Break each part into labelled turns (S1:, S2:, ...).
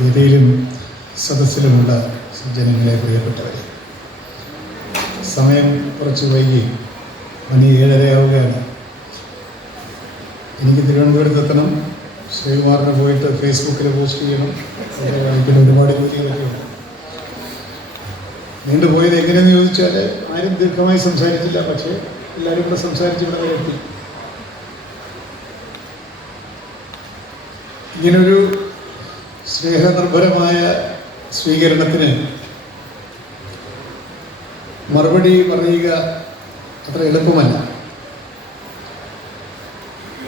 S1: വേദിയിലും സദസ്സിലുമുള്ള ജനങ്ങളെ പ്രിയപ്പെട്ടവരെ സമയം കുറച്ച് വൈകി. മണി ഏഴരയാവുകയാണ്. എനിക്ക് തിരുവനന്തപുരത്ത് എത്തണം ശ്രീകുമാറിന് പോയിട്ട് ഫേസ്ബുക്കിൽ പോസ്റ്റ് ചെയ്യണം. വായിക്കുന്ന ഒരുപാട് ജോലികളൊക്കെ ഉണ്ട്. നീണ്ടുപോയത് എങ്ങനെയെന്ന് ചോദിച്ചാൽ ആരും ദീർഘമായി സംസാരിച്ചില്ല. പക്ഷേ എല്ലാവരും കൂടെ സംസാരിച്ച് ഇവിടെ എത്തി ഇങ്ങനൊരു സ്നേഹനിർഭരമായ സ്വീകരണത്തിന് മറുപടി പറയുക അത്ര എളുപ്പമല്ല.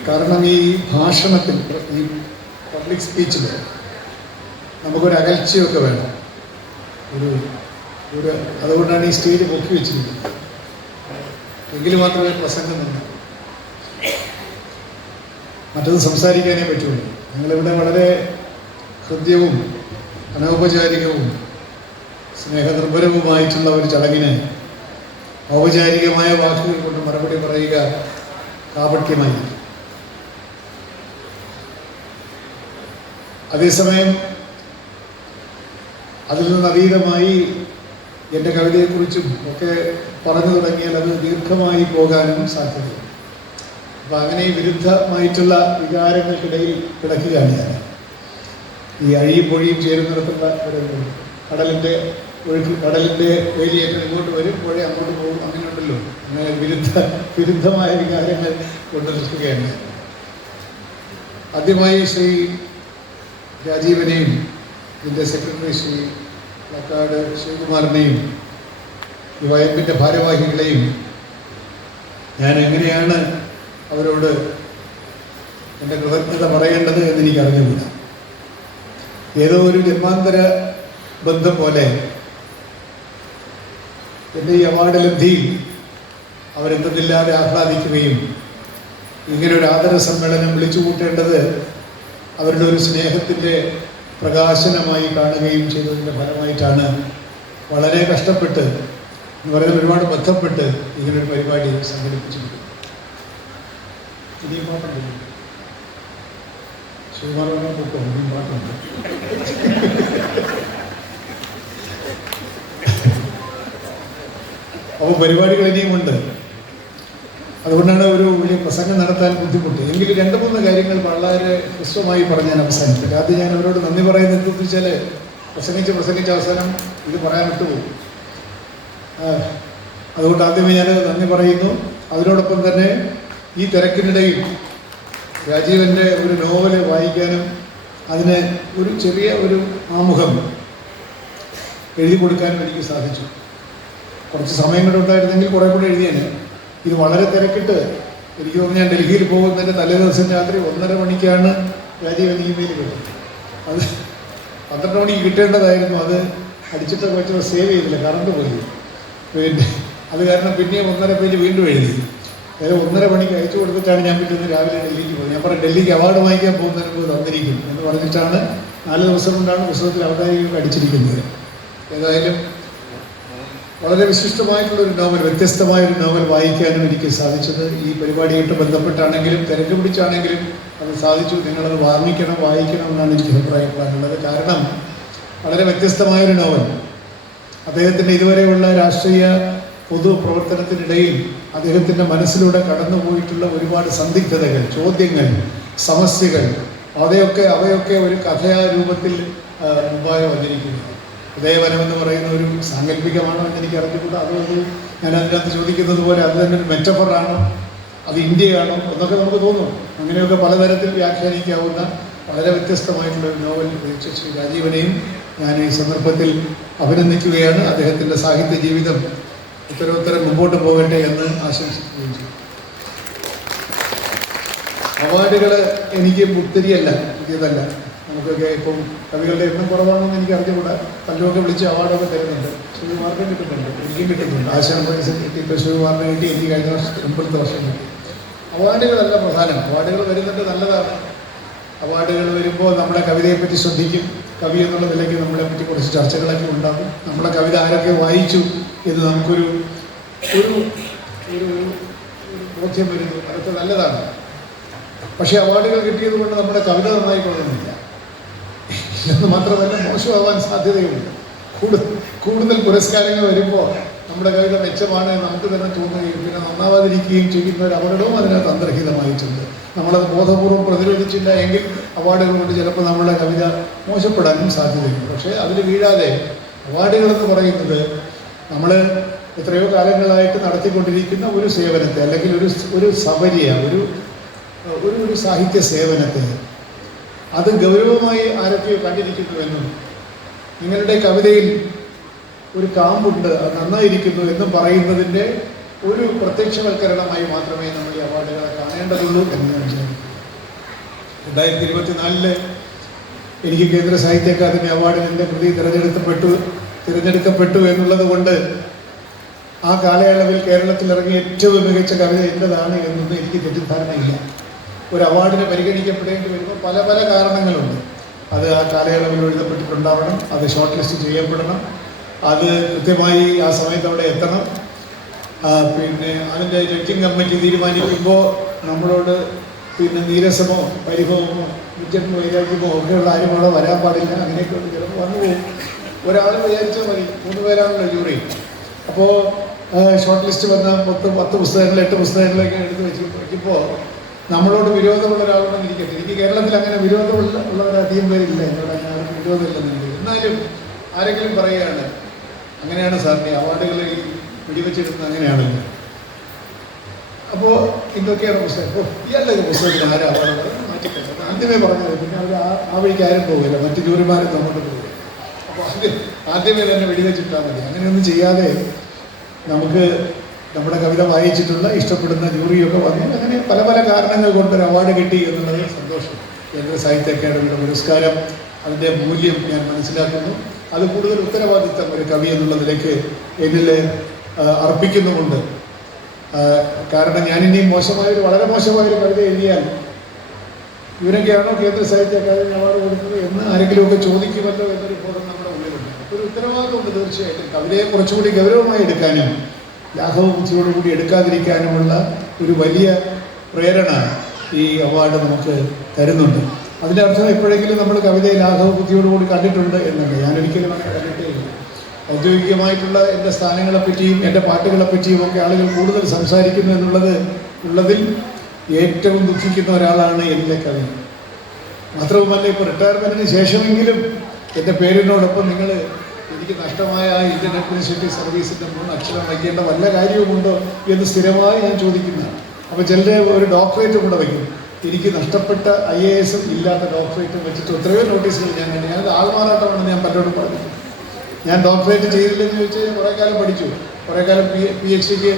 S1: കാരണം ഈ ഭാഷണത്തിൽ ഈ പബ്ലിക് സ്പീച്ചിൽ നമുക്കൊരു അകൽച്ചയൊക്കെ വേണം. ഒരു ഒരു അതുകൊണ്ടാണ് ഈ സ്റ്റേജ് പൊക്കി വെച്ചിരിക്കുന്നത്. എങ്കിൽ മാത്രമേ പ്രസംഗം നിന്ന് മറ്റത് സംസാരിക്കാനേ പറ്റുള്ളൂ. ഞങ്ങളിവിടെ വളരെ ഹൃദ്യവും അനൗപചാരികവും സ്നേഹനിർഭരവുമായിട്ടുള്ള ഒരു ചടങ്ങിന് ഔപചാരികമായ വാക്കുകൾ കൊണ്ട് മറുപടി പറയുക കാപട്യമായി. അതേസമയം അതിൽ നിന്ന് അതീതമായി എന്റെ കവിതയെക്കുറിച്ചും ഒക്കെ പറഞ്ഞു തുടങ്ങിയാൽ അത് ദീർഘമായി പോകാനും സാധ്യതയുണ്ട്. അപ്പം അങ്ങനെ വിരുദ്ധമായിട്ടുള്ള വികാരങ്ങൾക്കിടയിൽ കിടക്കുകയാണ് ഞാൻ. ഈ അഴിയും പൊഴിയും ചേരുന്നിടത്തുള്ള ഒരു കടലിന്റെ ഒഴുക്ക് കടലിന്റെ വേലിയേറ്റം ഇങ്ങോട്ട് വരും പുഴ അങ്ങോട്ട് പോകും അങ്ങനെയുണ്ടല്ലോ. അങ്ങനെ വിരുദ്ധ വിരുദ്ധമായ വികാരങ്ങൾ കൊണ്ടു ആദ്യമായി ശ്രീ രാജീവനെയും ഇതിന്റെ സെക്രട്ടറി ശ്രീ ലക്കാട് ശ്രീകുമാറിനെയും ഈ വയമ്പിന്റെ ഭാരവാഹികളെയും ഞാൻ എങ്ങനെയാണ് അവരോട് എന്റെ കൃതജ്ഞത പറയേണ്ടത് എന്ന് എനിക്ക് അറിഞ്ഞുകൂടാ ഏതോ ഒരു ജന്മാന്തര ബന്ധം പോലെ എന്റെ ഈ അവാർഡ് ലബ്ധിയിൽ അവരെന്തെന്നില്ലാതെ ആഹ്ലാദിക്കുകയും ഇങ്ങനെ ഒരു ആദര സമ്മേളനം വിളിച്ചു കൂട്ടേണ്ടത് അവരുടെ ഒരു സ്നേഹത്തിന്റെ പ്രകാശനമായി കാണുകയും ചെയ്തതിന്റെ ഫലമായിട്ടാണ്. വളരെ കഷ്ടപ്പെട്ട് എന്ന് പറയുന്നത് ഒരുപാട് ബന്ധപ്പെട്ട് ഇങ്ങനൊരു പരിപാടി സംഘടിപ്പിച്ചിട്ടുണ്ട് ഇനിയും പറഞ്ഞാൽ ഇനിയും പാട്ടുണ്ട് അപ്പോൾ പരിപാടികൾ ഇനിയുമുണ്ട് അതുകൊണ്ടാണ് ഒരു വലിയ പ്രസംഗം നടത്താൻ ബുദ്ധിമുട്ട്. എങ്കിലും രണ്ട് മൂന്ന് കാര്യങ്ങൾ വളരെ ഹ്രസ്വമായി പറഞ്ഞ് ഞാൻ അവസാനിപ്പിക്കും. ആദ്യം ഞാൻ അവരോട് നന്ദി പറയുന്നത് എന്തെന്ന് വെച്ചാൽ പ്രസംഗിച്ച് പ്രസംഗിച്ച അവസാനം ഇത് പറയാൻ വിട്ടുപോകും. അതുകൊണ്ട് ആദ്യമേ ഞാൻ നന്ദി പറയുന്നു. അതിനോടൊപ്പം തന്നെ ഈ തിരക്കിനിടയിൽ രാജീവന്റെ ഒരു നോവൽ വായിക്കാനും അതിന് ഒരു ചെറിയ ഒരു ആമുഖം എഴുതി കൊടുക്കാനും എനിക്ക് സാധിച്ചു. കുറച്ച് സമയം കൂടെ ഉണ്ടായിരുന്നെങ്കിൽ കുറേ കൂടെ എഴുതിയാണ് ഇത് വളരെ തിരക്കിട്ട് എനിക്ക് തോന്നുന്നു ഞാൻ ഡൽഹിയിൽ പോകുന്നതിന്റെ തലേ ദിവസം രാത്രി ഒന്നര മണിക്കാണ് രാജീവൻ ഇമെയിൽ കിട്ടുന്നത്. അത് പന്ത്രണ്ട് മണിക്ക് കിട്ടേണ്ടതായിരുന്നു. അത് അടിച്ചിട്ട് കുറച്ച് സേവ് ചെയ്തില്ല. കറണ്ട് പോയി. പിന്നെ അത് കാരണം പിന്നെയും ഒന്നര പേജ് വീണ്ടും എഴുതി. അതായത് ഒന്നര മണിക്ക് അയച്ചു കൊടുത്തിട്ടാണ് ഞാൻ പിറ്റേന്ന് രാവിലെ ഡൽഹിക്ക് പോകുന്നത് ഞാൻ പറഞ്ഞു ഡൽഹിക്ക് അവാർഡ് വാങ്ങിക്കാൻ പോകുന്നതിന് തന്നിരിക്കും എന്ന് പറഞ്ഞിട്ടാണ് നാല് ദിവസം കൊണ്ടാണ് പുസ്തകത്തിൽ അവതാരിക അടിച്ചിരിക്കുന്നത്. ഏതായാലും വളരെ വിശിഷ്ടമായിട്ടുള്ള ഒരു നോവൽ വ്യത്യസ്തമായ ഒരു നോവൽ വായിക്കാനും എനിക്ക് സാധിച്ചത്. ഈ പരിപാടിയായിട്ട് ബന്ധപ്പെട്ടാണെങ്കിലും തിരക്ക് പിടിച്ചാണെങ്കിലും അത് സാധിച്ചു. നിങ്ങളത് വാങ്ങിക്കണം വായിക്കണം എന്നാണ് എനിക്ക് അഭിപ്രായപ്പെടാനുള്ളത്. കാരണം വളരെ വ്യത്യസ്തമായ ഒരു നോവൽ. അദ്ദേഹത്തിന്റെ ഇതുവരെയുള്ള രാഷ്ട്രീയ പൊതു പ്രവർത്തനത്തിനിടയിൽ അദ്ദേഹത്തിന്റെ മനസ്സിലൂടെ കടന്നുപോയിട്ടുള്ള ഒരുപാട് സന്ദിഗ്ധതകൾ ചോദ്യങ്ങൾ സമസ്യകൾ അവയൊക്കെ അവയൊക്കെ ഒരു കഥയാ രൂപത്തിൽ ആ, മുമ്പാകെ വന്നിരിക്കുന്നത്. ഉദയവനം എന്ന് പറയുന്ന ഒരു സാങ്കല്പികമാണോ എന്ന് എനിക്ക് അറിഞ്ഞുകൂടാ. അതുകൊണ്ട് ഞാൻ അതിനകത്ത് ചോദിക്കുന്നത് പോലെ അത് തന്നെ ഒരു മെറ്റഫറാണോ അത് ഇന്ത്യയാണോ? എന്നൊക്കെ നമുക്ക് തോന്നും. അങ്ങനെയൊക്കെ പലതരത്തിൽ വ്യാഖ്യാനിക്കാവുന്ന വളരെ വ്യത്യസ്തമായിട്ടുള്ള ഒരു നോവൽ ശ്രീ രാജീവനെയും ഞാൻ ഈ സന്ദർഭത്തിൽ അഭിനന്ദിക്കുകയാണ്. അദ്ദേഹത്തിന്റെ സാഹിത്യ ജീവിതം ഉത്തരോത്തരം മുമ്പോട്ട് പോകട്ടെ എന്ന് ആശംസിക്കുകയും ചെയ്യും അവാർഡുകൾ എനിക്ക് പുത്തിരിയല്ല പുതിയതല്ല. നമുക്കൊക്കെ ഇപ്പം കവികളുടെ എണ്ണം കുറവാണെന്ന് എനിക്ക് അറിഞ്ഞുകൂടാ. പലരുമൊക്കെ വിളിച്ച് അവാർഡൊക്കെ തരുന്നുണ്ട്. ശിവകുമാറിനും കിട്ടുന്നുണ്ട് എനിക്കും കിട്ടുന്നുണ്ട്. ആശാൻ പ്രൈസ് കിട്ടിയിട്ട് ശിവകുമാറിന് കിട്ടി എനിക്ക് കഴിഞ്ഞ വർഷം മുമ്പത്തെ വർഷം കിട്ടി. അവാർഡുകളല്ല പ്രധാനം. അവാർഡുകൾ വരുന്നുണ്ട് നല്ലതാണ്. അവാർഡുകൾ വരുമ്പോൾ നമ്മുടെ കവിതയെപ്പറ്റി ശ്രദ്ധിക്കും. കവി എന്നുള്ള നിലയ്ക്ക് നമ്മളെ പറ്റി കുറച്ച് ചർച്ചകളൊക്കെ ഉണ്ടാകും. നമ്മുടെ കവിത ആരൊക്കെ വായിച്ചു എന്ന് നമുക്കൊരു ഒരു ഒരു ബോധ്യം വരുന്നു. അതൊക്കെ നല്ലതാണ്. പക്ഷേ അവാർഡുകൾ കിട്ടിയത് കൊണ്ട് നമ്മുടെ കവിത നന്നായിക്കൊള്ളുന്നില്ല എന്ന് മാത്രമല്ല മോശമാവാൻ സാധ്യതയുണ്ട്. കൂടുതൽ കൂടുതൽ പുരസ്കാരങ്ങൾ വരുമ്പോൾ നമ്മുടെ കവിത മെച്ചമാണ് നമുക്ക് തന്നെ തോന്നുകയും പിന്നെ നന്നാവാതിരിക്കുകയും ചെയ്യുന്ന ഒരു അപകടവും അതിനകത്ത് അന്തർഹിതമായിട്ടുണ്ട്. നമ്മളത് ബോധപൂർവം പ്രതിരോധിച്ചില്ല എങ്കിൽ അവാർഡുകൾ കൊണ്ട് ചിലപ്പോൾ നമ്മുടെ കവിത മോശപ്പെടാനും സാധ്യതയുണ്ട്. പക്ഷേ അതിൽ വീഴാതെ അവാർഡുകളെന്ന് പറയുന്നത് നമ്മൾ എത്രയോ കാലങ്ങളായിട്ട് നടത്തിക്കൊണ്ടിരിക്കുന്ന ഒരു സേവനത്തെ അല്ലെങ്കിൽ ഒരു ഒരു സബരിയ ഒരു ഒരു ഒരു സാഹിത്യ സേവനത്തെ അത് ഗൗരവമായി ആരൊക്കെയോ കണ്ടിരിക്കുന്നുവെന്നും നിങ്ങളുടെ കവിതയിൽ ഒരു കാമ്പുണ്ട് അത് നന്നായിരിക്കുന്നു എന്നും പറയുന്നതിന്റെ ഒരു പ്രത്യക്ഷവൽക്കരണമായി മാത്രമേ നമ്മൾ ഈ അവാർഡുകളെ കാണേണ്ടതുള്ളൂ എന്ന് ഞാൻ വിചാരിക്കുന്നു. രണ്ടായിരത്തി ഇരുപത്തിനാലിൽ എനിക്ക് കേന്ദ്ര സാഹിത്യ അക്കാദമി അവാർഡിൽ എന്റെ പ്രതി തിരഞ്ഞെടുക്കപ്പെട്ടു തിരഞ്ഞെടുക്കപ്പെട്ടു എന്നുള്ളത് കൊണ്ട് ആ കാലയളവിൽ കേരളത്തിൽ ഇറങ്ങിയ ഏറ്റവും മികച്ച കവിത എന്റെതാണ് എന്നൊന്നും എനിക്ക് തെറ്റിദ്ധാരണയില്ല. ഒരു അവാർഡിനെ പരിഗണിക്കപ്പെടേണ്ടി വരുമ്പോൾ പല പല കാരണങ്ങളുണ്ട്. അത് ആ കാലയളവിൽ എഴുതപ്പെട്ടിട്ടുണ്ടാവണം അത് ഷോർട്ട് ലിസ്റ്റ് ചെയ്യപ്പെടണം അത് കൃത്യമായി ആ സമയത്ത് അവിടെ എത്തണം. പിന്നെ അതിന്റെ ജഡ്ജിങ് കമ്മിറ്റി തീരുമാനിക്കുമ്പോൾ നമ്മളോട് പിന്നെ നീരസമോ പരിഭവമോ മുറ്റമോ വൈരാഗ്യമോ ഒക്കെയുള്ള ആരും അവിടെ വരാൻ പാടില്ല. അങ്ങനെയൊക്കെ ചിലപ്പോൾ വന്നു പോകും. ഒരാൾ വിചാരിച്ചാൽ മതി. മൂന്ന് പേരാണല്ലോ ജൂറി അപ്പോൾ ഷോർട്ട് ലിസ്റ്റ് വന്ന പത്ത് പത്ത് പുസ്തകങ്ങൾ എട്ട് പുസ്തകങ്ങളൊക്കെ എടുത്ത് വെച്ച് വയ്ക്കുമ്പോൾ നമ്മളോട് വിരോധമുള്ള ഒരാളോടൊന്നും ഇരിക്കട്ടെ. എനിക്ക് കേരളത്തിൽ അങ്ങനെ വിരോധമുള്ള ഉള്ളവരധികം പേരില്ല. എന്നോട് ആർക്കും വിരോധമില്ലെന്ന് എനിക്ക് എന്നാലും ആരെങ്കിലും പറയുകയാണ് അങ്ങനെയാണ് സാറിന്റെ അവാർഡുകളിൽ പിടിവെച്ചിരുന്നത് അങ്ങനെയാണല്ലോ. അപ്പോൾ ഇതൊക്കെയാണ് പുസ്തകം. ഓ ഇയാളുടെ പുസ്തകത്തിൽ ആരും അവാർഡ് മാറ്റിക്കഴിഞ്ഞു ആദ്യമേ പറഞ്ഞത് പിന്നെ അവർ ആ ആ വഴിക്ക് ആരും പോകില്ല മറ്റു ജൂറിമാരും നമ്മൾ പോകില്ല അപ്പോൾ ആദ്യം ആദ്യമേ തന്നെ വെടിവെച്ചിട്ടാൽ മതി. അങ്ങനെയൊന്നും ചെയ്യാതെ നമുക്ക് നമ്മുടെ കവിത വായിച്ചിട്ടുള്ള ഇഷ്ടപ്പെടുന്ന ജൂറിയൊക്കെ വന്നു. അങ്ങനെ പല പല കാരണങ്ങൾ കൊണ്ട് ഒരു അവാർഡ് കിട്ടി എന്നുള്ളത് സന്തോഷം. കേന്ദ്ര സാഹിത്യ അക്കാദമിയുടെ പുരസ്കാരം അതിന്റെ മൂല്യം ഞാൻ മനസ്സിലാക്കുന്നു. അത് കൂടുതൽ ഉത്തരവാദിത്തം ഒരു കവി എന്നുള്ള നിലയ്ക്ക് എന്നിൽ അർപ്പിക്കുന്നുമുണ്ട്. കാരണം ഞാനിനി മോശമായൊരു വളരെ മോശമായൊരു കവിത എഴുതിയാൽ ഇവരൊക്കെയാണോ കേന്ദ്ര സാഹിത്യ അക്കാദമി അവാർഡ് കൊടുക്കുന്നത് എന്ന് ആരെങ്കിലുമൊക്കെ ചോദിക്കുമല്ലോ എന്നൊരു ബോധം നമ്മുടെ ഉത്തരവാദിത്തമുണ്ട് തീർച്ചയായിട്ടും. കവിതയെ കുറച്ചുകൂടി ഗൗരവമായി എടുക്കാനും ലാഘവ ബുദ്ധിയോടുകൂടി എടുക്കാതിരിക്കാനുമുള്ള ഒരു വലിയ പ്രേരണ ഈ അവാർഡ് നമുക്ക് തരുന്നുണ്ട്. അതിന്റെ അർത്ഥം എപ്പോഴെങ്കിലും നമ്മൾ കവിതയെ ലാഘവ ബുദ്ധിയോടുകൂടി കണ്ടിട്ടുണ്ട് എന്നല്ല ഞാനൊരിക്കലും അങ്ങനെ കണ്ടിട്ടേ ഇല്ല ഔദ്യോഗികമായിട്ടുള്ള എന്റെ സ്ഥാനങ്ങളെപ്പറ്റിയും എന്റെ പാട്ടുകളെപ്പറ്റിയും ഒക്കെ ആളുകൾ കൂടുതൽ സംസാരിക്കുന്നു എന്നുള്ളത് ഉള്ളതിൽ ഏറ്റവും ദുഃഖിക്കുന്ന ഒരാളാണ് എന്റെ കവി. മാത്രവുമല്ല ഇപ്പോൾ റിട്ടയർമെന്റിന് ശേഷമെങ്കിലും എന്റെ പേരിനോടൊപ്പം നിങ്ങൾ എനിക്ക് നഷ്ടമായ ഇന്ത്യൻ അഡ്മിനിസ്ട്രേറ്റീവ് സർവീസിന്റെ മുൻ അക്ഷരം വയ്ക്കേണ്ട വല്ല കാര്യവുമുണ്ടോ എന്ന് സ്ഥിരമായി ഞാൻ ചോദിക്കുന്നതാണ് അപ്പോൾ ചിലരെ ഒരു ഡോക്ടറേറ്റ് കൂടെ വയ്ക്കും. എനിക്ക് നഷ്ടപ്പെട്ട ഐ എ എസും ഇല്ലാത്ത ഡോക്ടറേറ്റും വെച്ചിട്ട് എത്രയോ നോട്ടീസുകൾ ഞാൻ കണ്ടു ഞാനത് ആൾമാറാട്ടമാണെന്ന് ഞാൻ പലരോടും പറഞ്ഞു ഞാൻ ഡോക്ടറേറ്റ് ചെയ്തില്ലെന്ന് ചോദിച്ചാൽ ഞാൻ കുറേ കാലം പഠിച്ചു. കുറേ കാലം പി പി എച്ച് ഡിക്ക്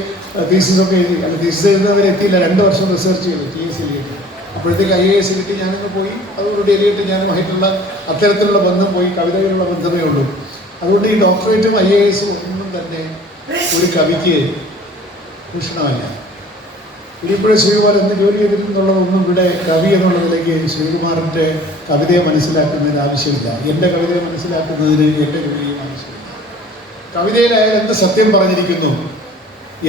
S1: തീസിസ് ഒക്കെ എഴുതി. അല്ല തീസിസ് എഴുതുന്നവരെ എത്തിയില്ല. രണ്ട് വർഷം റിസർച്ച് ചെയ്തു ടി എസ് സിയിലേക്ക് അപ്പോഴത്തേക്ക് ഐ എ എസ് കിട്ടി ഞാനങ്ങ് പോയി. അതോടുകൂടി എലിയിട്ട് ഞാനുമായിട്ടുള്ള അത്തരത്തിലുള്ള ബന്ധം പോയി കവിതയിലുള്ള ബന്ധമേ ഉള്ളൂ. അതുകൊണ്ട് ഈ ഡോക്ടറേറ്റും ഐ എ എസും ഒന്നും തന്നെ ഒരു കവിക്ക് ഭൂഷണമല്ല ഇനിയിപ്പോഴും ശ്രീകുമാർ എന്ന് ജോലി ചെയ്തിട്ടുള്ളതൊന്നും ഇവിടെ കവി എന്നുള്ളതിലേക്ക് ശ്രീകുമാറിന്റെ കവിതയെ മനസ്സിലാക്കുന്നതിന് ആവശ്യമില്ല. എന്റെ കവിതയെ മനസ്സിലാക്കുന്നതിന് എന്റെ കവിതയും ആവശ്യമില്ല. കവിതയിൽ അയാൾ എന്ത് സത്യം പറഞ്ഞിരിക്കുന്നു?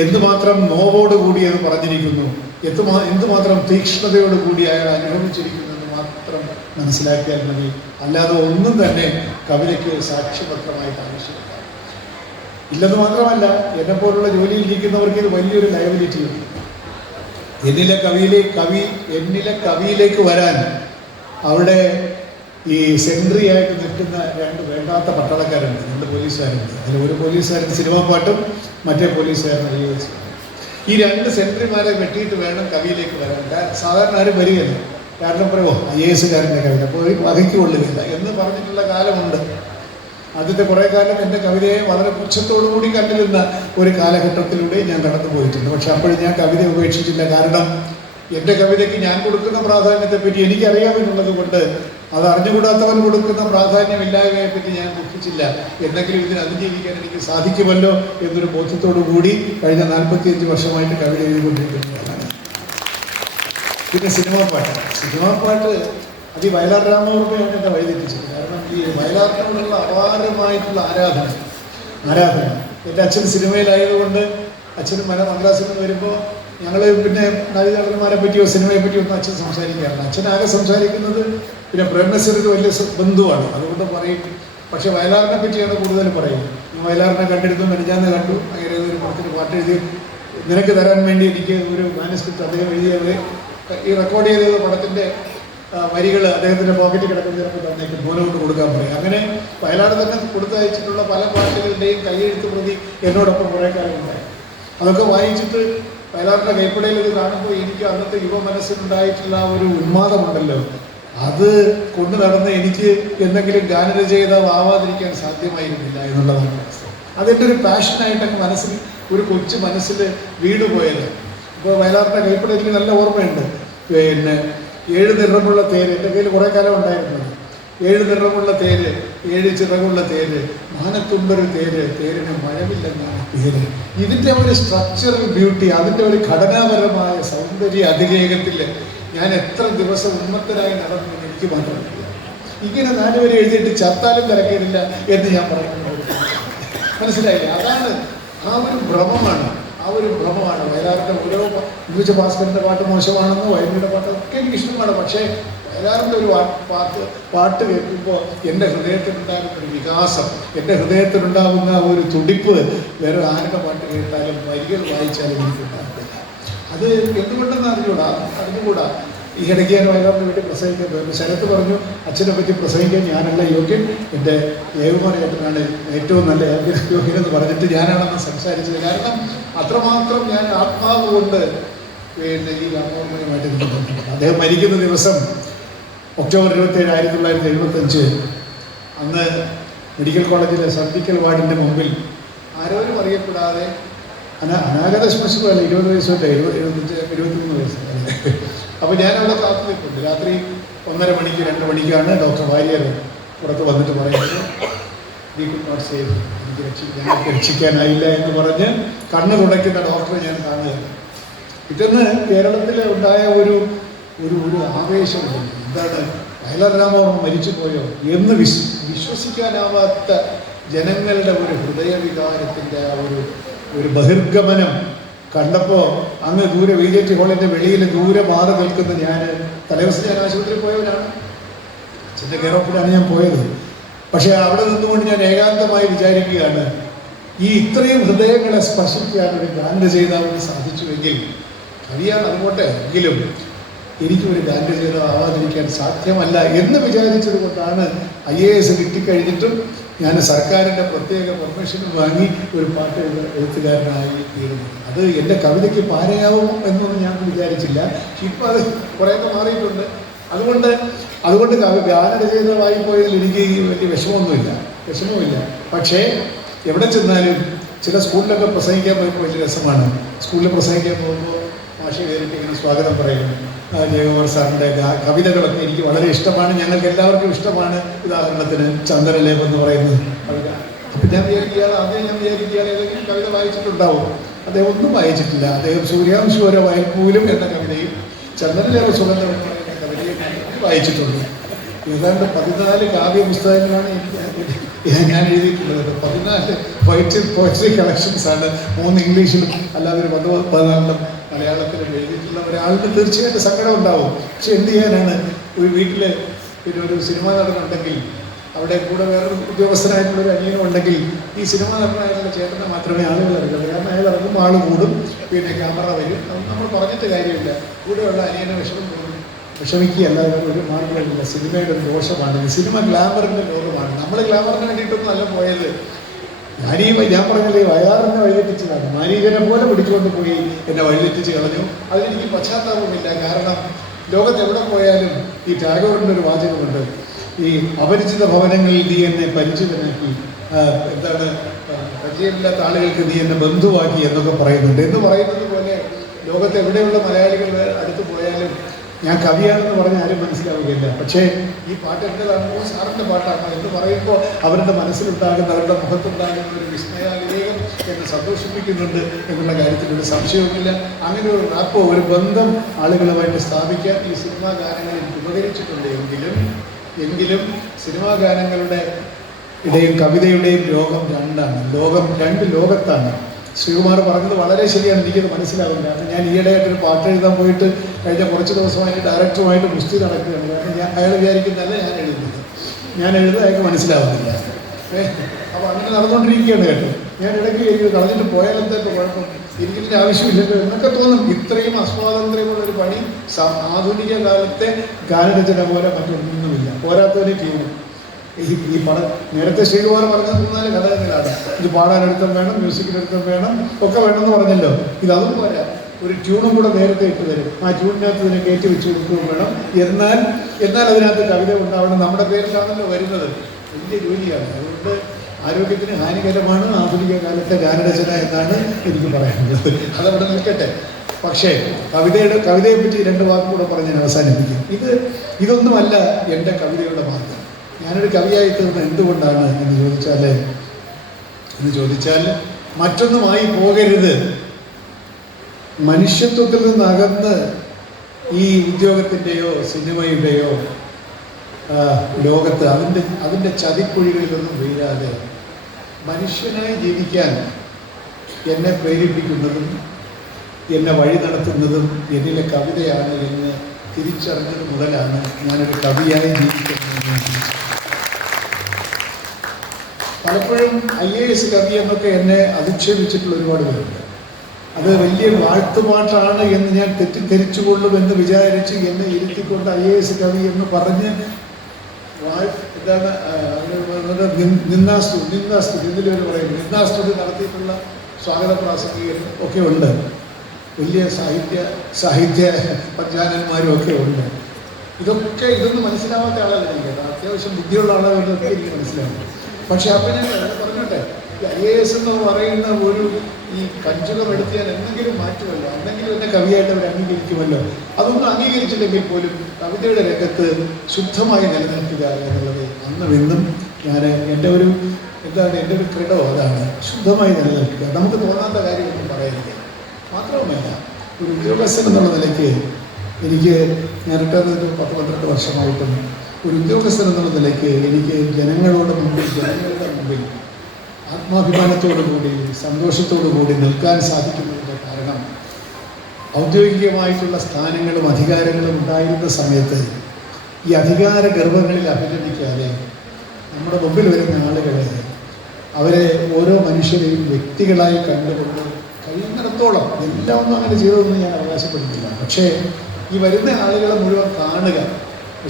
S1: എന്തുമാത്രം നോവോട് കൂടി അത് പറഞ്ഞിരിക്കുന്നു? എന്തുമാ എന്തുമാത്രം തീക്ഷ്ണതയോട് കൂടി അയാൾ അനുഭവിച്ചിരിക്കുന്നു? മനസ്സിലാക്കിയാൽ മതി. അല്ലാതെ ഒന്നും തന്നെ കവിതയ്ക്ക് സാക്ഷ്യപത്രമായിട്ട് ആവശ്യമില്ല. ഇല്ലെന്ന് മാത്രമല്ല എന്നെപ്പോലുള്ള ജോലിയിൽ ഇരിക്കുന്നവർക്ക് ഇത് വലിയൊരു ലയബിലിറ്റിയുണ്ട് എന്നിലെ കവിയിലെ കവി എന്നിലെ കവിയിലേക്ക് വരാൻ അവിടെ ഈ സെൻട്രി ആയിട്ട് നിൽക്കുന്ന രണ്ട് വേണ്ടാത്ത പട്ടാളക്കാരുണ്ട്. രണ്ട് പോലീസുകാരുണ്ട്. അതിൽ ഒരു പോലീസുകാരൻ സിനിമാ പാട്ടും മറ്റേ പോലീസുകാരൻ ഐ ഈ രണ്ട് സെൻട്രിമാരെ വെട്ടിയിട്ട് വേണം കവിയിലേക്ക് വരാൻ. സാധാരണ ആരും വരികയില്ല. കാരണം പറയുമോ ഐ എ എസുകാരന്റെ കവിത അപ്പോൾ ഒരു വകയ്ക്ക് കൊള്ളുകയില്ല എന്ന് പറഞ്ഞിട്ടുള്ള കാലമുണ്ട്. ആദ്യത്തെ കുറേ കാലം എന്റെ കവിതയെ വളരെ പുച്ഛത്തോടു കൂടി കണ്ടിരുന്ന ഒരു കാലഘട്ടത്തിലൂടെ ഞാൻ കടന്നു പോയിട്ടുണ്ട്. പക്ഷെ അപ്പോഴും ഞാൻ കവിത ഉപേക്ഷിച്ചില്ല. കാരണം എന്റെ കവിതയ്ക്ക് ഞാൻ കൊടുക്കുന്ന പ്രാധാന്യത്തെപ്പറ്റി എനിക്കറിയാമെന്നുള്ളത് കൊണ്ട് അത് അറിഞ്ഞുകൂടാത്തവൻ കൊടുക്കുന്ന പ്രാധാന്യമില്ലായ്മയെ പറ്റി ഞാൻ ദുഃഖിച്ചില്ല. എന്തെങ്കിലും ഇതിന് അതിജീവിക്കാൻ എനിക്ക് സാധിക്കുമല്ലോ എന്നൊരു ബോധ്യത്തോടു കൂടി കഴിഞ്ഞ നാൽപ്പത്തിയഞ്ച് വർഷമായിട്ട് കവിത എഴുതിക്കൊണ്ടിരിക്കുന്നതാണ് പിന്നെ സിനിമാ പാട്ട്. സിനിമാ പാട്ട് അത് ഈ വയലാർ രാമവർമ്മയാണ് എന്നെ വഴിതെറ്റിച്ചത് കാരണം ഈ വയലാറിനോടുള്ള അപാരമായിട്ടുള്ള ആരാധന. ആരാധന. എന്റെ അച്ഛൻ സിനിമയിലായതുകൊണ്ട് അച്ഛനും മല മദ്രാസിൽ നിന്ന് വരുമ്പോൾ ഞങ്ങൾ പിന്നെ നടിനടന്മാരെ പറ്റിയോ സിനിമയെ പറ്റിയോ ഒന്നും അച്ഛൻ സംസാരിക്കാറില്ല. അച്ഛൻ ആകെ സംസാരിക്കുന്നത് പിന്നെ പ്രേമസ്വരൊരു വലിയ ബന്ധുവാണ്. അതുകൊണ്ട് പറയും. പക്ഷെ വയലാറിനെ പറ്റിയാണ് കൂടുതൽ പറയുന്നത്. വയലാറിനെ കണ്ടിരുന്നു മെനജാന്ന് കണ്ടു. അങ്ങനെ ഒരു പടത്തിന് പാട്ട് എഴുതി നിനക്ക് തരാൻ വേണ്ടി എനിക്ക് ഒരു മാനസ്ക്രിപ്റ്റ് അദ്ദേഹം എഴുതിയത് ഈ റെക്കോർഡ് ചെയ്ത പടത്തിന്റെ വരികൾ അദ്ദേഹത്തിന്റെ പോക്കറ്റിൽ കിടക്കുന്ന ചിലപ്പോൾ തന്നേക്ക്. മോനോട്ട് കൊടുക്കാൻ പറയും. അങ്ങനെ വയലാട് തന്നെ കൊടുത്തയച്ചിട്ടുള്ള പല പാട്ടുകളുടെയും കൈയെഴുത്ത് പ്രതി എന്നോടൊപ്പം കുറേ ഉണ്ടായി. അതൊക്കെ വായിച്ചിട്ട് വയലാറിന്റെ കൈപ്പടയിൽ ഇത് കാണുമ്പോൾ എനിക്ക് അന്നത്തെ യുവ മനസ്സിലുണ്ടായിട്ടുള്ള ആ ഒരു ഉന്മാദമുണ്ടല്ലോ. അത് കൊണ്ടു നടന്ന് എനിക്ക് എന്തെങ്കിലും ഗാനരചയിതാവ് ആവാതിരിക്കാൻ സാധ്യമായിരുന്നില്ല എന്നുള്ളതാണ് അതെന്റെ ഒരു പാഷനായിട്ടൊക്കെ മനസ്സിൽ ഒരു കൊച്ചു മനസ്സിൽ വീട് പോയത് ഇപ്പോൾ വയലാറിന്റെ കൈപ്പടയിൽ നല്ല ഓർമ്മയുണ്ട്. പിന്നെ ഏഴ് നിറമുള്ള തേര് എന്റെ കയ്യിൽ കുറേ കാലം ഉണ്ടായിരുന്നു. ഏഴ് നിറമുള്ള തേര് ഏഴ് ചിറകുള്ള തേര് മാനത്തുമ്പൊരു തേര് തേരിന് മഴവില്ലെന്നാണ് പേര്. ഇതിന്റെ ഒരു സ്ട്രക്ചറൽ ബ്യൂട്ടി അതിന്റെ ഒരു ഘടനാപരമായ സൗന്ദര്യ അതിവേഗത്തിൽ ഞാൻ എത്ര ദിവസം ഉന്മത്തരായി നടന്നു എനിക്ക് മാത്രമല്ല ഇങ്ങനെ നാലുപേരെ എഴുതിയിട്ട് ചത്താലും തിരക്കേടില്ല എന്ന് ഞാൻ പറയുന്നത് മനസ്സിലായില്ലേ? അതാണ് ആ ഒരു ഭ്രമമാണ്. ആ ഒരു ഭ്രമമാണ്. വയലാറിന്റെ ഓരോ വിഭജ ഭാസ്കരന്റെ പാട്ട് മോശമാണെന്നോ വയലിന്റെ പാട്ട് ഒക്കെ എനിക്ക് ഇഷ്ടമാണ്. പക്ഷേ വയലാറിന്റെ ഒരു പാട്ട് പാട്ട് കേൾക്കുമ്പോൾ എന്റെ ഹൃദയത്തിനുണ്ടാകുന്ന ഒരു വികാസം എന്റെ ഹൃദയത്തിനുണ്ടാകുന്ന ഒരു തുടിപ്പ് വേറെ ആരുടെ പാട്ട് കേട്ടാലും വരികൾ വായിച്ചാലും എനിക്കുണ്ടാകില്ല അത് എന്തുകൊണ്ടെന്ന് അറിഞ്ഞൂടാ അറിഞ്ഞുകൂടാ. ഈ ഇടയ്ക്ക് ഞാൻ വയലാറിന് വേണ്ടി പ്രസംഗിക്കാൻ ശരത്ത് പറഞ്ഞു അച്ഛനെ പറ്റി പ്രസംഗിക്കാൻ ഞാനല്ല യോഗ്യൻ. എന്റെ ഏകുമാർ ചേട്ടനാണ് ഏറ്റവും നല്ല യോഗ്യൻ എന്ന് പറഞ്ഞിട്ട് ഞാനാണെന്ന് സംസാരിച്ചത്. കാരണം അത്രമാത്രം ഞാൻ ആത്മാവ് കൊണ്ട് പിന്നെ ഈ രാമോർമ്മയുമായിട്ട് ബന്ധപ്പെട്ടു അദ്ദേഹം മരിക്കുന്ന ദിവസം ഒക്ടോബർ ഇരുപത്തേഴ് ആയിരത്തി തൊള്ളായിരത്തി എഴുപത്തഞ്ച് അന്ന് മെഡിക്കൽ കോളേജിലെ സർജിക്കൽ വാർഡിന്റെ മുമ്പിൽ ആരോരും അറിയപ്പെടാതെ അനാ അനാഗത ശ്മശിപ്പല്ല ഇരുപത് വയസ്സോട്ടെ എഴുപത് എഴുപത്തഞ്ച് എഴുപത്തിമൂന്ന് വയസ്സ് അപ്പോൾ ഞാനവിടെ കാത്തു നിൽക്കുന്നു രാത്രി ഒന്നര മണിക്ക് രണ്ട് മണിക്കാണ് ഡോക്ടർ വാര്യർ പുറത്ത് വന്നിട്ട് പറയുന്നത്. എനിക്ക് രക്ഷിക്കാൻ രക്ഷിക്കാനായില്ല എന്ന് പറഞ്ഞ് കണ്ണ് തുടയ്ക്കുന്ന ഡോക്ടറെ ഞാൻ കാണുകയാണ്. ഇതെന്ന് കേരളത്തിൽ ഉണ്ടായ ഒരു ഒരു ഒരു ആവേശമുണ്ട് എന്താണ്? വയലാർ രാമവർമ്മ മരിച്ചു പോയോ എന്ന് വിശ് വിശ്വസിക്കാനാവാത്ത ജനങ്ങളുടെ ഒരു ഹൃദയവികാരത്തിന്റെ ആ ഒരു ഒരു ബഹിർഗമനം കണ്ടപ്പോൾ അങ്ങ് ദൂരെ വി ജെ ടി ഹോളിന്റെ വെളിയിൽ ദൂരെ മാറി നിൽക്കുന്ന ഞാൻ തലേദിവസം ഞാൻ ആശുപത്രിയിൽ പോയവനാണ്. അച്ഛന്റെ കെയറോപ്പിലാണ് ഞാൻ പോയത്. പക്ഷേ അവിടെ നിന്നുകൊണ്ട് ഞാൻ ഏകാന്തമായി വിചാരിക്കുകയാണ് ഈ ഇത്രയും ഹൃദയങ്ങളെ സ്പർശിക്കാൻ ഒരു ഗാനരചയിതാവിന് സാധിച്ചുവെങ്കിൽ അറിയാൻ അതുകൊട്ടെ എങ്കിലും എനിക്ക് ഒരു ഗാനരചയിതാവ് ആവാതിരിക്കാൻ സാധ്യമല്ല എന്ന് വിചാരിച്ചത് കൊണ്ടാണ് ഐ എ എസ് കിട്ടിക്കഴിഞ്ഞിട്ടും ഞാൻ സർക്കാരിന്റെ പ്രത്യേക പെർമിഷൻ വാങ്ങി ഒരു പാട്ട് എഴുത- എഴുത്തുകാരനായി തീരുന്നത് അത് എന്റെ കവിതയ്ക്ക് പാരയാവും എന്നൊന്നും ഞാൻ വിചാരിച്ചില്ല. ഇപ്പം അത് കുറേയൊക്കെ മാറിയിട്ടുണ്ട്. അതുകൊണ്ട് അതുകൊണ്ട് ഗാനരചയിതാവായി പോയതിൽ എനിക്ക് വലിയ വിഷമമൊന്നുമില്ല. വിഷമവുമില്ല. പക്ഷേ എവിടെ ചെന്നാലും ചില സ്കൂളിലൊക്കെ പ്രസംഗിക്കാൻ പോയപ്പോൾ വലിയ രസമാണ്. സ്കൂളിൽ പ്രസംഗിക്കാൻ പോകുമ്പോൾ ഭാഷ കയറിയിട്ട് ഇങ്ങനെ സ്വാഗതം പറയുന്നു ജയകുമാർ സാറിന്റെ കവിതകളൊക്കെ എനിക്ക് വളരെ ഇഷ്ടമാണ്. ഞങ്ങൾക്ക് എല്ലാവർക്കും ഇഷ്ടമാണ് ഉദാഹരണത്തിന് ചന്ദ്രലേഖ എന്ന് പറയുന്നത് അപ്പം ഞാൻ വിചാരിക്കുക അദ്ദേഹം ഞാൻ വിചാരിക്കുക ഏതെങ്കിലും കവിത വായിച്ചിട്ടുണ്ടാവും. അദ്ദേഹം ഒന്നും വായിച്ചിട്ടില്ല. അദ്ദേഹം സൂര്യാംശോര വായ്പൂലും എന്ന കവിതയും ചന്ദ്രലേഖ സുഗന്ധം എന്ന് പറയുന്ന കവിതയും ഞാൻ വായിച്ചിട്ടുണ്ട്. ഏതാണ്ട് പതിനാല് കാവ്യ പുസ്തകങ്ങളാണ് ഞാൻ എഴുതിയിട്ടുള്ളത്. പതിനാല് വൈറ്റ് പോയട്രി കളക്ഷൻസാണ് മൂന്ന് ഇംഗ്ലീഷിലും അല്ലാതെ ഒരു പത്ത് പതിനാലിലും മലയാളത്തിലും എഴുതിയിട്ടുള്ള ഒരാൾക്ക് തീർച്ചയായിട്ടും സങ്കടം ഉണ്ടാവും. പക്ഷെ എന്ത് ചെയ്യാനാണ്? ഒരു വീട്ടിൽ പിന്നെ ഒരു സിനിമാ നടനുണ്ടെങ്കിൽ അവിടെ കൂടെ വേറൊരു ഉദ്യോഗസ്ഥനായിട്ടുള്ള ഒരു അനിയനും ഉണ്ടെങ്കിൽ ഈ സിനിമ നടനായിട്ടുള്ള ചേട്ടനെ മാത്രമേ ആളുകൾ അറിയുള്ളൂ കാരണം അയാൾ ഇറങ്ങുമ്പോൾ ആൾ കൂടും പിന്നെ ക്യാമറ വരും. നമ്മൾ പറഞ്ഞിട്ട് കാര്യമില്ല. കൂടെയുള്ള അനിയനെ വിഷമം തോന്നും വിഷമിക്കുകയല്ലാതെ ഒരു മാർഗമില്ല. സിനിമയുടെ ദോഷമാണ്. സിനിമ ഗ്ലാമറിന്റെ ലോകമാണ്. നമ്മൾ ഗ്ലാമറിന് വേണ്ടിയിട്ടൊന്നും അല്ല പോയത്. ഞാനീ ഞാൻ പറഞ്ഞത് വയലാറിനെ വഴിതെറ്റിച്ചതാണ്. മാരീകനെ പോലെ പിടിച്ചുകൊണ്ട് പോയി എന്നെ വഴിതെറ്റിച്ച് കളഞ്ഞു. അതിലെനിക്ക് പശ്ചാത്താപമില്ല. കാരണം ലോകത്ത് എവിടെ പോയാലും ഈ ടാഗോറിന്റെ ഒരു വാചകമുണ്ട്. ഈ അപരിചിത ഭവനങ്ങളിൽ നീ എന്നെ പരിചിതനാക്കി. എന്താണ്? പരിചയമില്ലാത്ത ആളുകൾക്ക് നീ എന്നെ ബന്ധുവാക്കി എന്നൊക്കെ പറയുന്നുണ്ട്. എന്ന് പറയുന്നത് പോലെ ലോകത്ത് എവിടെയുള്ള മലയാളികൾ അടുത്ത് പോയാലും ഞാൻ കവിയാണെന്ന് പറഞ്ഞാൽ ആരും മനസ്സിലാവുകയില്ല. പക്ഷേ ഈ പാട്ട് എന്റെതാണോ സാറിന്റെ പാട്ടാണോ. എന്ന് പറയുമ്പോൾ അവരുടെ മനസ്സിലുണ്ടാകുന്ന അവരുടെ മുഖത്തുണ്ടാകുന്ന ഒരു വിസ്മയാലേഖം എന്നെ സന്തോഷിപ്പിക്കുന്നുണ്ട് എന്നുള്ള കാര്യത്തിൽ ഒരു സംശയവുമില്ല. അങ്ങനെ ഒരു റാപ്പോ ഒരു ബന്ധം ആളുകളുമായിട്ട് സ്ഥാപിക്കാൻ ഈ സിനിമാ ഗാനങ്ങളിൽ ഉപകരിച്ചിട്ടുണ്ട് എങ്കിലും എങ്കിലും സിനിമാ ഗാനങ്ങളുടെ ഇടയും കവിതയുടെയും ലോകം രണ്ടാണ്. ലോകം രണ്ട് ലോകത്താണ്. ശ്രീകുമാർ പറഞ്ഞത് വളരെ ശരിയാണ് എനിക്കത് മനസ്സിലാകും കാരണം ഞാൻ ഈയിടെയായിട്ടൊരു പാട്ട് എഴുതാൻ പോയിട്ട് കഴിഞ്ഞ കുറച്ച് ദിവസമായിട്ട് ഡയറക്ടറുമായിട്ട് ഗുസ്തി നടക്കുകയാണ്. കാരണം ഞാൻ അയാൾ വിചാരിക്കുന്നതല്ല ഞാൻ എഴുതുന്നത്. ഞാൻ എഴുതുന്നത് അയാൾക്ക് മനസ്സിലാവുന്നില്ല. അപ്പോൾ അങ്ങനെ നടന്നുകൊണ്ടിരിക്കുകയാണ് കേട്ടോ. ഞാൻ ഇടയ്ക്ക് എനിക്ക് കളഞ്ഞിട്ട് പോയാലെന്തൊക്കെ കുഴപ്പം? എനിക്കിതിന്റെ ആവശ്യമില്ലല്ലോ എന്നൊക്കെ തോന്നും. ഇത്രയും അസ്വാതന്ത്ര്യമുള്ള ഒരു പണി ആധുനിക കാലത്തെ ഗാനരചന പോലെ മറ്റൊന്നുമില്ല പോരാത്തവരെ ചെയ്യണം ഈ ഈ പട നേരത്തെ ശ്രീകുമാർ പറഞ്ഞത് മൂന്നാൽ ഘടകങ്ങളാണ് ഇത് പാടാനടുത്തം വേണം മ്യൂസിക്കിനടുത്തം വേണം ഒക്കെ വേണമെന്ന് പറഞ്ഞല്ലോ. ഇത് അതും പോരാ. ഒരു ട്യൂണും കൂടെ നേരത്തെ ഇട്ട് തരും. ആ ട്യൂണിനകത്ത് ഇതിനെ കയറ്റി വെച്ച് കൊടുക്കുകയും വേണം. എന്നാൽ എന്നാൽ അതിനകത്ത് കവിത ഉണ്ടാവണം. നമ്മുടെ പേരിലാണല്ലോ വരുന്നത്. വലിയ ജോലിയാണ്. അതുകൊണ്ട് ആരോഗ്യത്തിന് ഹാനികരമാണ് ആധുനിക കാലത്തെ ഗാനരചന എന്നാണ് എനിക്ക് പറയാനുള്ളത്. അതവിടെ നിൽക്കട്ടെ. പക്ഷേ കവിതയുടെ കവിതയെ പറ്റി രണ്ട് വാക്കുകൂടെ പറഞ്ഞ് ഞാൻ അവസാനിപ്പിക്കും. ഇത് ഇതൊന്നുമല്ല എന്റെ കവിതയുടെ മാർഗം. ഞാനൊരു കവിയായി തീർന്ന എന്തുകൊണ്ടാണ് എന്ന് ചോദിച്ചാൽ എന്ന് ചോദിച്ചാൽ മറ്റൊന്നുമായി പോകരുത്. മനുഷ്യത്വത്തിൽ നിന്ന് അകന്ന് ഈ ഉദ്യോഗത്തിന്റെയോ സിനിമയുടെയോ ലോകത്ത് അതിന്റെ അതിന്റെ ചതിക്കുഴികളിലൊന്നും വീഴാതെ മനുഷ്യനായി ജീവിക്കാൻ എന്നെ പ്രേരിപ്പിക്കുന്നതും എന്നെ വഴി നടത്തുന്നതും എന്നിലെ കവിതയാണ് എന്ന് തിരിച്ചറിഞ്ഞത് മുതലാണ് ഞാനൊരു കവിയായി ജീവിക്കുന്നത്. പലപ്പോഴും ഐ എ എസ് കവി എന്നൊക്കെ എന്നെ അധിക്ഷേപിച്ചിട്ടുള്ള ഒരുപാട് പേരുണ്ട്. അത് വലിയ വാഴ്ത്തുപാട്ടാണ് എന്ന് ഞാൻ തെറ്റിദ്ധരിച്ചുകൊള്ളുമെന്ന് വിചാരിച്ച് എന്നെ ഇരുത്തിക്കൊണ്ട് ഐ എ എസ് കവി എന്ന് പറഞ്ഞ് നിൻ- നിന്നാസ്തുതി നിന്നാസ്തുതി പറയും നിന്നാസ്തുതി നടത്തിയിട്ടുള്ള സ്വാഗത പ്രാസംഗികരും ഒക്കെ ഉണ്ട്. വലിയ സാഹിത്യ സാഹിത്യ പഞ്ചാനന്മാരും ഒക്കെ ഉണ്ട്. ഇതൊക്കെ ഇതൊന്നും മനസ്സിലാവാത്ത ആളല്ല എനിക്ക്. അത്യാവശ്യം ബുദ്ധിയുള്ള ആളുകളൊക്കെ എനിക്ക് മനസ്സിലാവും പക്ഷെ അപ്പം ഞാൻ പറഞ്ഞോട്ടെ ഐ എ എസ് എന്ന് പറയുന്ന ഒരു ഈ കഞ്ചുകം എടുത്തിയാൽ എന്തെങ്കിലും മാറ്റുമല്ലോ? എന്തെങ്കിലും എന്നെ കവിയായിട്ട് അവർ അംഗീകരിക്കുമല്ലോ? അതൊന്നും അംഗീകരിച്ചില്ലെങ്കിൽ പോലും കവിതയുടെ രംഗത്ത് ശുദ്ധമായി നിലനിൽക്കുക എന്നുള്ളത് അന്നും ഇന്നും ഞാൻ എന്റെ ഒരു എന്താണ് എന്റെ ഒരു ക്രിഡോ അതാണ്. ശുദ്ധമായി നിലനിൽക്കുക. നമുക്ക് തോന്നാത്ത കാര്യമൊന്നും പറയരുത് മാത്രവുമല്ല ഒരു ഉദ്യോഗസ്ഥൻ എന്നുള്ള നിലയ്ക്ക് എനിക്ക് ഞാൻ റിട്ടയർ ചെയ്തിട്ട് പത്ത് പന്ത്രണ്ട് വർഷമായിട്ടും ഒരു ഉദ്യോഗസ്ഥൻ എന്നുള്ള നിലയ്ക്ക് എനിക്ക് ജനങ്ങളോട് മുമ്പിൽ ജനങ്ങളുടെ മുമ്പിൽ ആത്മാഭിമാനത്തോടു കൂടി സന്തോഷത്തോടു കൂടി നിൽക്കാൻ സാധിക്കുന്നതിന്റെ കാരണം ഔദ്യോഗികമായിട്ടുള്ള സ്ഥാനങ്ങളും അധികാരങ്ങളും ഉണ്ടായിരുന്ന സമയത്ത് ഈ അധികാര ഗർഭങ്ങളിൽ അഭിനന്ദിക്കാതെ നമ്മുടെ മുമ്പിൽ വരുന്ന ആളുകളെ അവരെ ഓരോ മനുഷ്യരെയും വ്യക്തികളായി കണ്ടുകൊണ്ട് കഴിയുന്നിടത്തോളം എല്ലാം ഒന്നും അങ്ങനെ ചെയ്തതെന്ന് ഞാൻ അവകാശപ്പെടുന്നില്ല. പക്ഷേ ഈ വരുന്ന ആളുകളെ മുഴുവൻ കാണുക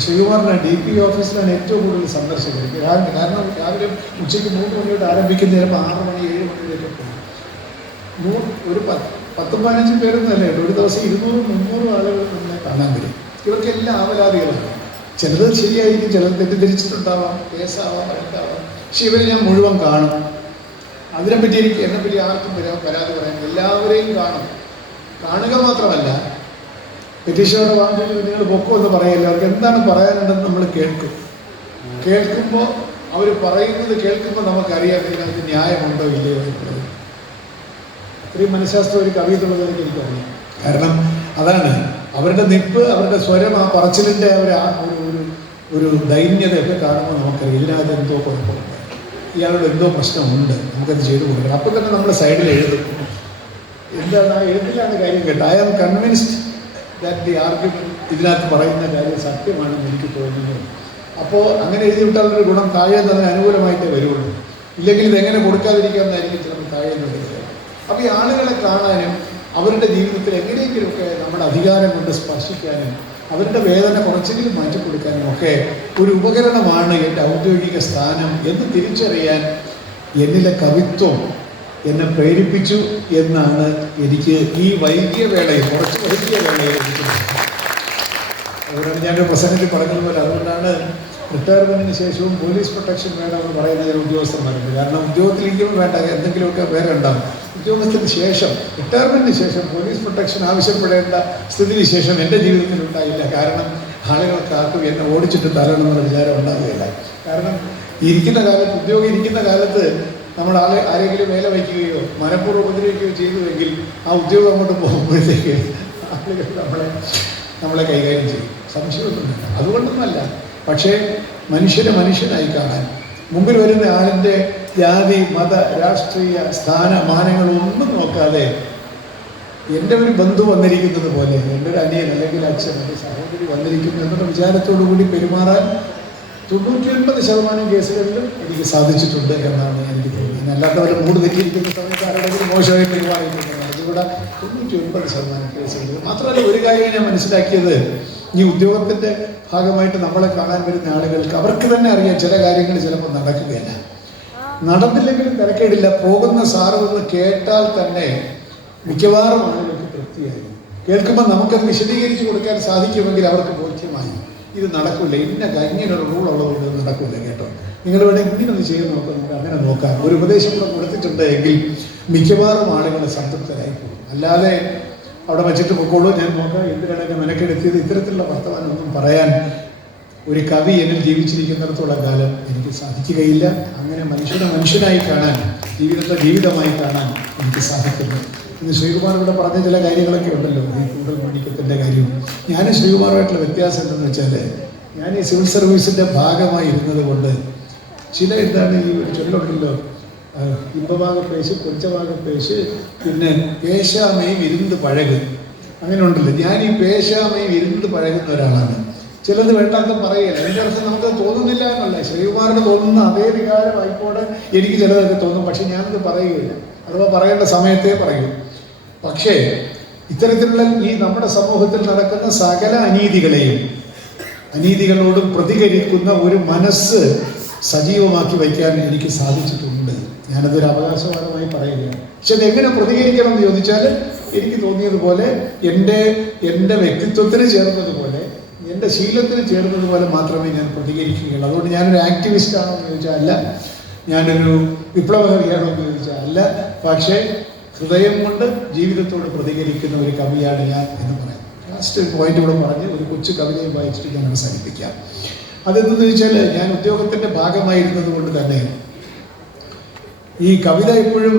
S1: ശ്രീകുമാറിന് ഡി പി ഓഫീസിലാണ് ഏറ്റവും കൂടുതൽ സന്ദർശകർ രാവിലെ കാരണം രാവിലെ ഉച്ചയ്ക്ക് മൂന്ന് മണിയോട് ആരംഭിക്കുന്ന ചിലപ്പോൾ ആറ് മണി ഏഴ് മണി വരെ പോകും. ഒരു പത്ത് പത്തും പതിനഞ്ചും പേരൊന്നുമല്ല ഒരു ദിവസം ഇരുന്നൂറും മുന്നൂറും ആളുകൾ നമ്മളെ കാണാൻ വരും. ഇവർക്കെല്ലാം ആവലാതികളാണ്. ചിലത് ശരിയായിരിക്കും ചിലത് തെറ്റിദ്ധരിച്ചിട്ടുണ്ടാവാം കേസാവാം വഴക്കാവാം. പക്ഷെ ഇവരെ ഞാൻ മുഴുവൻ കാണും. അതിനെപ്പറ്റി എനിക്ക് എന്നെപ്പറ്റി ആർക്കും വരാൻ പരാതി പറയാൻ എല്ലാവരെയും കാണും. കാണുക മാത്രമല്ല പെറ്റീഷനോട് വാങ്ങിച്ചു നിങ്ങൾ പൊക്കോ എന്ന് പറയില്ല? അവർക്ക് എന്താണ് പറയാനുണ്ടെന്ന് നമ്മൾ കേൾക്കും. കേൾക്കുമ്പോൾ അവർ പറയുന്നത് കേൾക്കുമ്പോൾ നമുക്കറിയാം ഇതിനകത്ത് ന്യായമുണ്ടോ ഇല്ലയോ എന്നുള്ളത്. ഇത്രയും മനഃശാസ്ത്രം ഒരു കവിയെന്നുള്ളതിലേക്ക് എനിക്ക് തോന്നി. കാരണം അതാണ് അവരുടെ നിപ്പ് അവരുടെ സ്വരം ആ പറച്ചിലിന്റെ അവർ ആ ഒരു ഒരു ഒരു ദൈന്യതയൊക്കെ കാണുമ്പോൾ നമുക്കറിയാം ഇതിനകത്ത് എന്തോ കുഴപ്പമുണ്ട്. ഇയാളുടെ എന്തോ പ്രശ്നമുണ്ട്. നമുക്കത് ചെയ്തു കൊടുക്കണം. അപ്പോൾ തന്നെ നമ്മുടെ സൈഡിൽ എഴുതും. എന്താണ് ആ എഴുതിലാണ് കാര്യം കേട്ടോ. I am convinced that the argument ഇതിനകത്ത് പറയുന്ന കാര്യം സത്യമാണെന്ന് എനിക്ക് തോന്നുന്നത് അപ്പോൾ അങ്ങനെ എഴുതി വിട്ടാൽ ഒരു ഗുണം താഴെ അതിന് അനുകൂലമായിട്ടേ വരുള്ളൂ. ഇല്ലെങ്കിൽ ഇതെങ്ങനെ കൊടുക്കാതിരിക്കാമെന്നായിരിക്കും ചിലപ്പോൾ താഴെ നിന്ന് അപ്പോൾ ഈ ആളുകളെ കാണാനും അവരുടെ ജീവിതത്തിൽ എങ്ങനെയെങ്കിലുമൊക്കെ നമ്മുടെ അധികാരം കൊണ്ട് സ്പർശിക്കാനും അവരുടെ വേദന കുറച്ചെങ്കിലും മാറ്റിക്കൊടുക്കാനും ഒക്കെ ഒരു ഉപകരണമാണ് എന്റെ ഔദ്യോഗിക സ്ഥാനം എന്ന് തിരിച്ചറിയാൻ എന്നിലെ കവിത്വം എന്നെ പ്രേരിപ്പിച്ചു എന്നാണ് എനിക്ക് ഈ വൈകിയ വേളയിൽ കുറച്ച് വൈകിയ വേളയിൽ അതുകൊണ്ടാണ് ഞാൻ പ്രസംഗത്തിൽ പറഞ്ഞതുപോലെ അതുകൊണ്ടാണ് റിട്ടയർമെന്റിന് ശേഷവും പോലീസ് പ്രൊട്ടക്ഷൻ വേണം എന്ന് പറയുന്ന ചില ഉദ്യോഗസ്ഥന്മാരുണ്ട് കാരണം ഉദ്യോഗത്തിലെങ്കിലും വേണ്ട എന്തെങ്കിലുമൊക്കെ വേറെ ഉണ്ടാവും. ഉദ്യോഗത്തിന് ശേഷം റിട്ടയർമെന്റിന് ശേഷം പോലീസ് പ്രൊട്ടക്ഷൻ ആവശ്യപ്പെടേണ്ട സ്ഥിതിവിശേഷം എന്റെ ജീവിതത്തിൽ ഉണ്ടായില്ല. കാരണം ആളുകൾക്ക് ആർക്കും എന്നെ ഓടിച്ചിട്ട് തരണമെന്നുള്ള വിചാരം ഉണ്ടാകുകയില്ല കാരണം ഇരിക്കുന്ന കാലത്ത് ഉദ്യോഗം ഇരിക്കുന്ന കാലത്ത് നമ്മൾ ആളെ ആരെങ്കിലും വേല വയ്ക്കുകയോ മനഃപൂർവം ഉപദ്രവിക്കുകയോ ചെയ്തുവെങ്കിൽ ആ ഉദ്യോഗം അങ്ങോട്ട് പോകുമ്പോഴത്തേക്ക് ആളുകൾ നമ്മളെ നമ്മളെ കൈകാര്യം ചെയ്യും. സംശയമൊന്നുമില്ല. അതുകൊണ്ടൊന്നുമല്ല. പക്ഷേ മനുഷ്യനെ മനുഷ്യനായി കാണാൻ മുമ്പിൽ വരുന്ന ആളിന്റെ ജാതി മത രാഷ്ട്രീയ സ്ഥാനമാനങ്ങളൊന്നും നോക്കാതെ എന്റെ ഒരു ബന്ധു വന്നിരിക്കുന്നത് പോലെ എന്റെ ഒരു അനിയൻ അല്ലെങ്കിൽ അച്ഛൻ എന്റെ സഹോദരി വന്നിരിക്കുന്നു എന്നുള്ള വിചാരത്തോടു കൂടി പെരുമാറാൻ തൊണ്ണൂറ്റി ഒൻപത് ശതമാനം കേസുകളിലും എനിക്ക് സാധിച്ചിട്ടുണ്ട് എന്നാണ് തോന്നുന്നത് അല്ലാത്തവരെ മൂട് തെറ്റിയിരിക്കുന്ന സമയത്ത് ആരുടെങ്കിലും മോശമായിട്ട് പെരുമാറിയിട്ടുണ്ടെന്ന് ഇവിടെ തൊണ്ണൂറ്റി ഒൻപത് ശതമാനം കേസുകൾ. മാത്രമല്ല ഒരു കാര്യം ഞാൻ മനസ്സിലാക്കിയത് ഈ ഉദ്യോഗത്തിന്റെ ഭാഗമായിട്ട് നമ്മളെ കാണാൻ വരുന്ന ആളുകൾക്ക് അവർക്ക് തന്നെ അറിയാം ചില കാര്യങ്ങൾ ചിലപ്പോൾ നടക്കുകയല്ല. നടന്നില്ലെങ്കിലും തിരക്കേടില്ല പോകുന്ന സാറ് ഒന്ന് കേട്ടാൽ തന്നെ മിക്കവാറും ആളുകൾക്ക് തൃപ്തിയായി. കേൾക്കുമ്പോൾ നമുക്കത് വിശദീകരിച്ച് കൊടുക്കാൻ സാധിക്കുമെങ്കിൽ അവർക്ക് ബോധ്യമായി. ഇത് നടക്കില്ല ഇന്ന ഇങ്ങനെയുള്ള റൂൾ ഉള്ളതുകൊണ്ട് ഇത് നടക്കില്ല കേട്ടോ. നിങ്ങൾ ഇവിടെ ഇങ്ങനെ ഒന്ന് ചെയ്ത് നോക്കാം നമുക്ക് അങ്ങനെ നോക്കാം. ഒരു ഉപദേശം കൂടെ കൊടുത്തിട്ടുണ്ട് എങ്കിൽ മിക്കവാറും ആളുകൾ സംതൃപ്തരായി പോകും. അല്ലാതെ അവിടെ വെച്ചിട്ട് പൊക്കോളൂ ഞാൻ നോക്കാം എന്തിനാണ് മെനക്കെടുത്തിയത്. ഇത്തരത്തിലുള്ള വർത്തമാനം ഒന്നും പറയാൻ ഒരു കവി എന്നിൽ ജീവിച്ചിരിക്കുന്നിടത്തോളം കാലം എനിക്ക് സാധിക്കുകയില്ല. അങ്ങനെ മനുഷ്യനെ മനുഷ്യനായി കാണാൻ ജീവിതത്തെ ജീവിതമായി കാണാൻ എനിക്ക് സാധിക്കുന്നു. ഇന്ന് ശ്രീകുമാർ ഇവിടെ പറഞ്ഞ ചില കാര്യങ്ങളൊക്കെ ഉണ്ടല്ലോ ഈ കൂടൽ മണിക്കത്തിന്റെ കാര്യം ഞാൻ ശ്രീകുമാറുമായിട്ടുള്ള വ്യത്യാസം എന്തെന്ന് വെച്ചാൽ ഞാൻ ഈ സിവിൽ സർവീസിന്റെ ഭാഗമായി ഇരുന്നത് കൊണ്ട് ചില എന്താണ് ഈ ഒരു ചൊല്ലുണ്ടല്ലോ ഇമ്പഭാഗ പേശ് കൊച്ചഭാഗ പേശ് പിന്നെ പേശാമയും ഇരുന്ന് പഴക്. അങ്ങനെ ഉണ്ടല്ലോ. ഞാൻ ഈ പേശാമയും ഇരുന്ന് പഴകുന്ന ഒരാളാണ്. ചിലത് വേണ്ടാത്ത പറയല്ല. എന്റെ അർത്ഥം നമുക്ക് തോന്നുന്നില്ല എന്നല്ല ശ്രീകുമാറിന് തോന്നുന്ന അതേ വികാരം ആയിക്കോട്ടെ എനിക്ക് ചിലതൊക്കെ തോന്നും. പക്ഷെ ഞാനത് പറയുകയില്ല. അഥവാ പറയേണ്ട സമയത്തേ പറയൂ. പക്ഷേ ഇത്തരത്തിലുള്ള ഈ നമ്മുടെ സമൂഹത്തിൽ നടക്കുന്ന സകല അനീതികളെയും അനീതികളോടും പ്രതികരിക്കുന്ന ഒരു മനസ്സ് സജീവമാക്കി വയ്ക്കാൻ എനിക്ക് സാധിച്ചിട്ടുണ്ട്. ഞാനതൊരു അവകാശവാദമായി പറയുകയാണ്. പക്ഷെ അതെങ്ങനെ പ്രതികരിക്കണം എന്ന് ചോദിച്ചാൽ എനിക്ക് തോന്നിയതുപോലെ എന്റെ എന്റെ വ്യക്തിത്വത്തിന് ചേർന്നതുപോലെ എന്റെ ശീലത്തിന് ചേർന്നതുപോലെ മാത്രമേ ഞാൻ പ്രതികരിക്കുകയുള്ളൂ. അതുകൊണ്ട് ഞാനൊരു ആക്ടിവിസ്റ്റ് ആണോ എന്ന് ചോദിച്ചാൽ അല്ല ഞാനൊരു വിപ്ലവകവിയാണോ എന്ന് ചോദിച്ചാൽ അല്ല. പക്ഷേ ഹൃദയം കൊണ്ട് ജീവിതത്തോട് പ്രതികരിക്കുന്ന ഒരു കവിയാണ് ഞാൻ എന്ന് പറയാം. ലാസ്റ്റ് പോയിന്റ് കൂടെ പറഞ്ഞ് ഒരു കൊച്ചു കവിതയും വായിച്ചിട്ട് ഞാൻ അവസാനിപ്പിക്കാം. അതെന്തെന്ന് ചോദിച്ചാൽ ഞാൻ ഉദ്യോഗത്തിന്റെ ഭാഗമായിരുന്നത് കൊണ്ട് തന്നെ ഈ കവിത എപ്പോഴും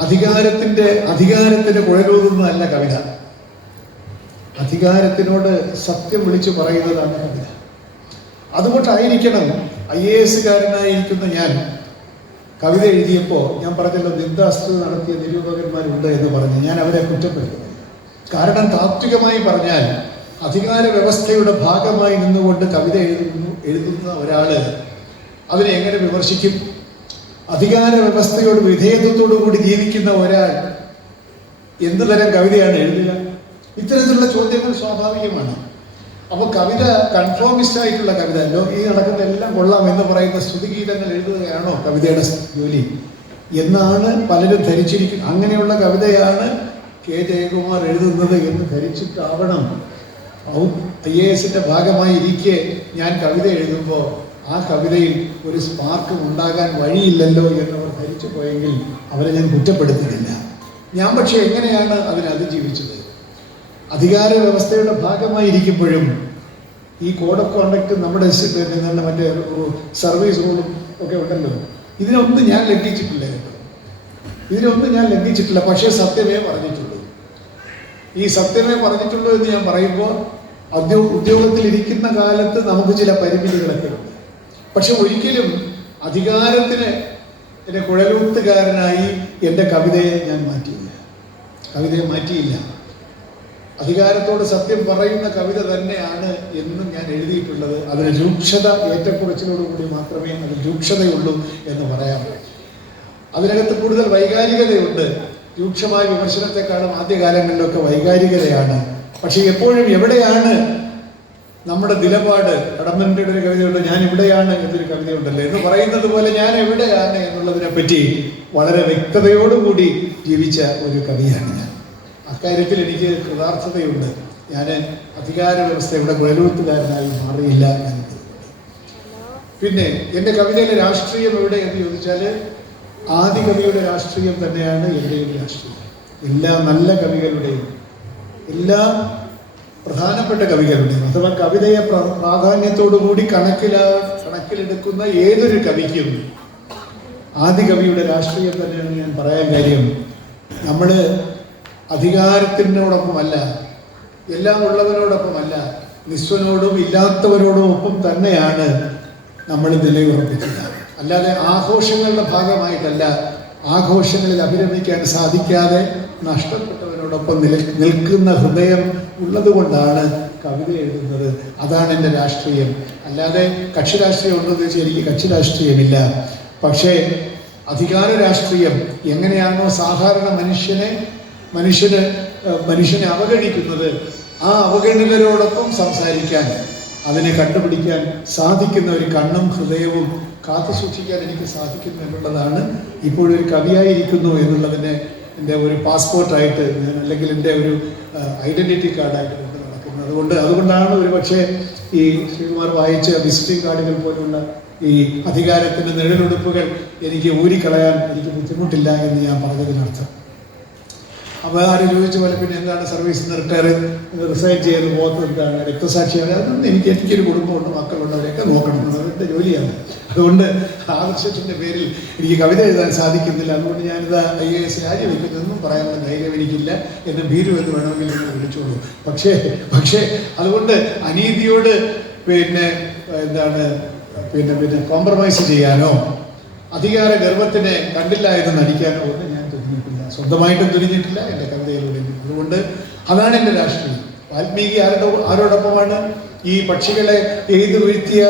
S1: അധികാരത്തിന്റെ അധികാരത്തിന്റെ കുഴലൂതുന്നതല്ല കവിത. അധികാരത്തിനോട് സത്യം വിളിച്ചു പറയുന്നതാണ് കവിത അതുകൊണ്ടായിരിക്കണം ഐ എ എസുകാരനായിരിക്കുന്ന ഞാൻ കവിത എഴുതിയപ്പോൾ ഞാൻ പറഞ്ഞല്ലോ നിന്ദാസ്തു നടത്തിയ നിരൂപകന്മാരുണ്ട് എന്ന് പറഞ്ഞു ഞാൻ അവരെ കുറ്റപ്പെടുത്തുന്നു കാരണം താത്വികമായി പറഞ്ഞാൽ അധികാര വ്യവസ്ഥയുടെ ഭാഗമായി നിന്നുകൊണ്ട് കവിത എഴുതുന്നു എഴുതുന്ന ഒരാൾ അതിനെ എങ്ങനെ വിമർശിക്കും? അധികാര വ്യവസ്ഥയോട് വിധേയത്വത്തോടു കൂടി ജീവിക്കുന്ന ഒരാൾ എന്ത് തരം കവിതയാണ് എഴുതുക? ഇത്തരത്തിലുള്ള ചോദ്യങ്ങൾ സ്വാഭാവികമാണ്. അപ്പോൾ കവിത കൺഫോമിസ്റ്റ് ആയിട്ടുള്ള കവിത ഈ നടക്കുന്ന എല്ലാം കൊള്ളാം എന്ന് പറയുന്ന സ്തുതിഗീതങ്ങൾ എഴുതുകയാണോ കവിതയുടെ ജോലി? എന്നാണ് പലരും ധരിച്ചിരിക്കുന്നത്. അങ്ങനെയുള്ള കവിതയാണ് കെ ജയകുമാർ എഴുതുന്നത് എന്ന് ധരിച്ചിട്ടാവണം. ഐ എ എസിന്റെ ഭാഗമായി ഇരിക്കെ ഞാൻ കവിത എഴുതുമ്പോൾ ആ കവിതയിൽ ഒരു സ്പാർക്കും ഉണ്ടാകാൻ വഴിയില്ലല്ലോ എന്നവർ ധരിച്ചു പോയെങ്കിൽ അവരെ ഞാൻ കുറ്റപ്പെടുത്തുന്നില്ല. ഞാൻ പക്ഷെ എങ്ങനെയാണ് അതിനെ അതിജീവിച്ചത് അധികാര വ്യവസ്ഥയുടെ ഭാഗമായിരിക്കുമ്പോഴും ഈ കോഡ് ഓഫ് കോണ്ടക്ട് നമ്മുടെ പിന്നെ മറ്റേ സർവീസ് റൂളും ഒക്കെ ഉണ്ടല്ലോ. ഇതിനൊന്നും ഞാൻ ലംഘിച്ചിട്ടില്ല. ഇതിനൊന്നും ഞാൻ ലംഘിച്ചിട്ടില്ല. പക്ഷേ സത്യമേ പറഞ്ഞിട്ടുള്ളൂ ഈ സത്യമേ പറഞ്ഞിട്ടുള്ളൂ എന്ന് ഞാൻ പറയുമ്പോൾ ഉദ്യോ ഉദ്യോഗത്തിൽ ഇരിക്കുന്ന കാലത്ത് നമുക്ക് ചില പരിമിതികളൊക്കെ ഉണ്ട്. പക്ഷെ ഒരിക്കലും അധികാരത്തിന് എന്റെ കുഴലൂത്തുകാരനായി എന്റെ കവിതയെ ഞാൻ മാറ്റിയില്ല. കവിതയെ മാറ്റിയില്ല. അധികാരത്തോട് സത്യം പറയുന്ന കവിത തന്നെയാണ് എന്നും ഞാൻ എഴുതിയിട്ടുള്ളത്. അതിന് രൂക്ഷത ഏറ്റക്കുറച്ചിലോടുകൂടി മാത്രമേ അതിന് രൂക്ഷതയുള്ളൂ എന്ന് പറയാൻ അതിനകത്ത് കൂടുതൽ വൈകാരികതയുണ്ട്. രൂക്ഷമായ വിമർശനത്തെക്കാളും ആദ്യകാലങ്ങളിലൊക്കെ വൈകാരികതയാണ്. പക്ഷെ എപ്പോഴും എവിടെയാണ് നമ്മുടെ നിലപാട്? കടമ്മന്റെ ഒരു കവിതയുണ്ട് ഞാൻ ഇവിടെയാണ് എന്നൊരു കവിതയുണ്ടല്ലോ. എന്ന് പറയുന്നത് പോലെ ഞാൻ എവിടെയാണ് എന്നുള്ളതിനെ പറ്റി വളരെ വ്യക്തതയോടുകൂടി ജീവിച്ച ഒരു കവിയാണ് ഞാൻ. അക്കാര്യത്തിൽ എനിക്ക് കൃതാർത്ഥതയുണ്ട്. ഞാൻ അധികാര വ്യവസ്ഥയുടെ കുഴലൂത്തുകാരനായി മാറിയില്ല എന്നത്. പിന്നെ എന്റെ കവിതയിലെ രാഷ്ട്രീയം എവിടെ എന്ന് ചോദിച്ചാൽ ആദ്യ കവിയുടെ രാഷ്ട്രീയം തന്നെയാണ് എന്റെയും രാഷ്ട്രീയം. എല്ലാ നല്ല കവികളുടെയും എല്ലാ പ്രധാനപ്പെട്ട കവികളുടെയും അഥവാ കവിതയെ പ്രാധാന്യത്തോടുകൂടി പ്രാധാന്യത്തോടു കൂടി കണക്കില കണക്കിലെടുക്കുന്ന ഏതൊരു കവിക്കും ആദ്യ കവിയുടെ രാഷ്ട്രീയം തന്നെയാണ് ഞാൻ പറയാൻ കാര്യം. നമ്മൾ അധികാരത്തിനോടൊപ്പമല്ല എല്ലാം ഉള്ളവരോടൊപ്പമല്ല നിസ്വനോടും ഇല്ലാത്തവരോടും ഒപ്പം തന്നെയാണ് നമ്മൾ നിലയുറപ്പിക്കുക അല്ലാതെ ആഘോഷങ്ങളുടെ ഭാഗമായിട്ടല്ല ആഘോഷങ്ങളിൽ അഭിരമിക്കാൻ സാധിക്കാതെ നഷ്ടപ്പെട്ടവരോടൊപ്പം നില നിൽക്കുന്ന ഹൃദയം ഉള്ളതുകൊണ്ടാണ് കവിത എഴുതുന്നത്. അതാണ് എന്റെ രാഷ്ട്രീയം. അല്ലാതെ കക്ഷി രാഷ്ട്രീയം ഉണ്ടെന്ന് വെച്ചാൽ എനിക്ക് കക്ഷി രാഷ്ട്രീയമില്ല. പക്ഷേ അധികാര രാഷ്ട്രീയം എങ്ങനെയാണോ സാധാരണ മനുഷ്യനെ മനുഷ്യന് മനുഷ്യനെ അവഗണിക്കുന്നത് ആ അവഗണിതരോടൊപ്പം സംസാരിക്കാൻ അതിനെ കണ്ടുപിടിക്കാൻ സാധിക്കുന്ന ഒരു കണ്ണും ഹൃദയവും കാത്തു സൂക്ഷിക്കാൻ എനിക്ക് സാധിക്കുന്നു എന്നുള്ളതാണ് ഇപ്പോഴൊരു കവിയായിരിക്കുന്നു എന്നുള്ളതിനെ എന്റെ ഒരു പാസ്പോർട്ടായിട്ട് ഞാൻ അല്ലെങ്കിൽ എന്റെ ഒരു ഐഡന്റിറ്റി കാർഡായിട്ട് കൊണ്ട് നടക്കുന്നത് അതുകൊണ്ട് അതുകൊണ്ടാണ് ഒരു പക്ഷേ ഈ ശ്രീകുമാർ വായിച്ച വിസിറ്റിംഗ് കാർഡുകൾ പോലുള്ള ഈ അധികാരത്തിന്റെ നിഴലുടുപ്പുകൾ എനിക്ക് ഊരിക്കളയാൻ എനിക്ക് ബുദ്ധിമുട്ടില്ല എന്ന് ഞാൻ പറഞ്ഞതിനർത്ഥം. അപ്പോൾ ആരും ചോദിച്ച പോലെ പിന്നെ എന്താണ് സർവീസ് റിട്ടയർ റിസൈൻ ചെയ്ത് പോകുന്നത് എന്താണ്? രക്തസാക്ഷിയാണ്. അതൊന്നും എനിക്ക് എനിക്കൊരു കുടുംബമുണ്ട് മക്കളുണ്ട് അവരെയൊക്കെ നോക്കണം എന്റെ ജോലിയാണ്. അതുകൊണ്ട് ആദർശത്തിന്റെ പേരിൽ എനിക്ക് കവിത എഴുതാൻ സാധിക്കുന്നില്ല. അതുകൊണ്ട് ഞാനിത് ഐ എ എസ് രാജിവെക്കുന്നതെന്നും പറയാനുള്ള ധൈര്യം എനിക്കില്ല എന്നെ ഭീരു എന്ന് വേണമെങ്കിൽ നിങ്ങൾ വിളിച്ചോളൂ. പക്ഷേ പക്ഷേ അതുകൊണ്ട് അനീതിയോട് പിന്നെ എന്താണ് പിന്നെ പിന്നെ കോംപ്രമൈസ് ചെയ്യാനോ അധികാര ഗർവത്തിനെ കണ്ടില്ല എന്ന് നടിക്കാനോ ഒന്നും സ്വന്തമായിട്ടും തുനിഞ്ഞിട്ടില്ല എന്റെ കവിതയിലൂടെ. അതുകൊണ്ട് അതാണ് എന്റെ രാഷ്ട്രീയം. വാൽമീകി ആരുടെ ആരോടൊപ്പമാണ് ഈ പക്ഷികളെ എഴുതി വീഴ്ത്തിയ